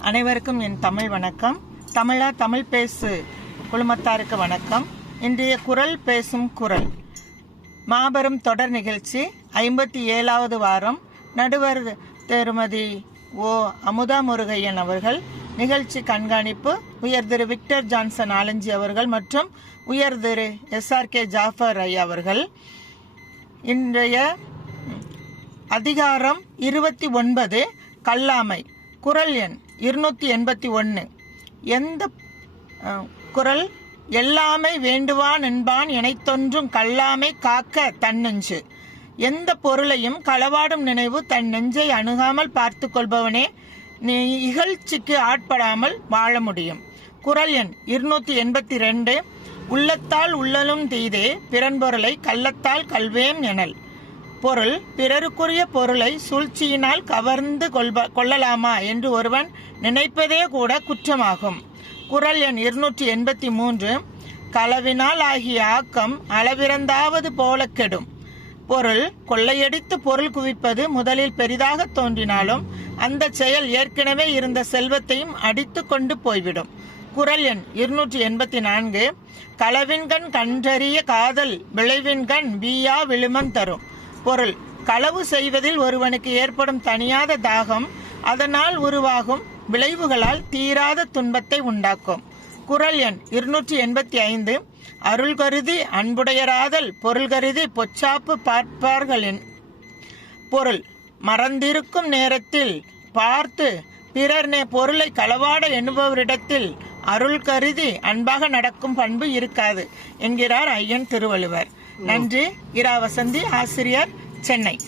அனைவருக்கும் என் தமிழ் வணக்கம். தமிழா தமிழ் பேசு குழுமத்தாருக்கு வணக்கம். இன்றைய குரல் பேசும் குரல். மாபெரும் தொடர் நிகழ்ச்சி ஐம்பத்தி ஏழாவது வாரம். நடுவர் திருமதி ஓ. அமுதா முருகையன் அவர்கள் நிகழ்ச்சி கண்காணிப்பு உயர் திரு விக்டர் ஜான்சன் ஆலஞ்சி அவர்கள் மற்றும் உயர் திரு எஸ்ஆர்கே ஜாஃபர் ஐ அவர்கள். இன்றைய அதிகாரம் இருபத்தி ஒன்பது கல்லாமை. குரல் எண் இருநூற்றி எண்பத்தி ஒன்று எந்த குரல்? எல்லாமே வேண்டுவான் என்பான் எனைத்தொன்றும் கல்லாமை காக்க தன்னெஞ்சு எந்த பொருளையும் களவாடும் நினைவு தன் நெஞ்சை அணுகாமல் பார்த்து கொள்பவனே நீ இகழ்ச்சிக்கு ஆட்படாமல் வாழ முடியும். குரல் எண் இருநூத்தி எண்பத்தி ரெண்டு. உள்ளத்தால் உள்ளலும் தீதே பிறன்பொருளை கள்ளத்தால் கல்வேம் எனல். பொருள் பிறருக்குரிய பொருளை சூழ்ச்சியினால் கவர்ந்து கொள்ப கொள்ளலாமா என்று ஒருவன் நினைப்பதே கூட குற்றமாகும். குரல் எண் இருநூற்றி எண்பத்தி மூன்று. களவினால் ஆகிய ஆக்கம் அளவிறந்தாவது போல கெடும். பொருள் கொள்ளையடித்து பொருள் குவிப்பது முதலில் பெரிதாக தோன்றினாலும் அந்த செயல் ஏற்கனவே இருந்த செல்வத்தையும் அடித்து கொண்டு போய்விடும். குரல் எண் இருநூற்றி எண்பத்தி நான்கு. களவின்கண் கன்றறிய காதல் விளைவின்கண் வீயா விழுமம் தரும். பொருள். களவு செய்வதில் ஒருவனுக்கு ஏற்படும் தனியாத தாகம் அதனால் உருவாகும் விளைவுகளால் தீராத துன்பத்தை உண்டாக்கும். குரல் எண் இருநூற்றி எண்பத்தி ஐந்து. அருள் கருதி அன்புடையராதல் பொருள் கருதி பொச்சாப்பு பார்ப்பார்களின் பொருள். மறந்திருக்கும் நேரத்தில் பார்த்து பிறர் நே பொருளை களவாட எண்ணுபவரிடத்தில் அருள் கருதி அன்பாக நடக்கும் பண்பு இருக்காது என்கிறார் ஐயன் திருவள்ளுவர். நன்றி. இரா வசந்தி ஆசிரியர் சென்னை.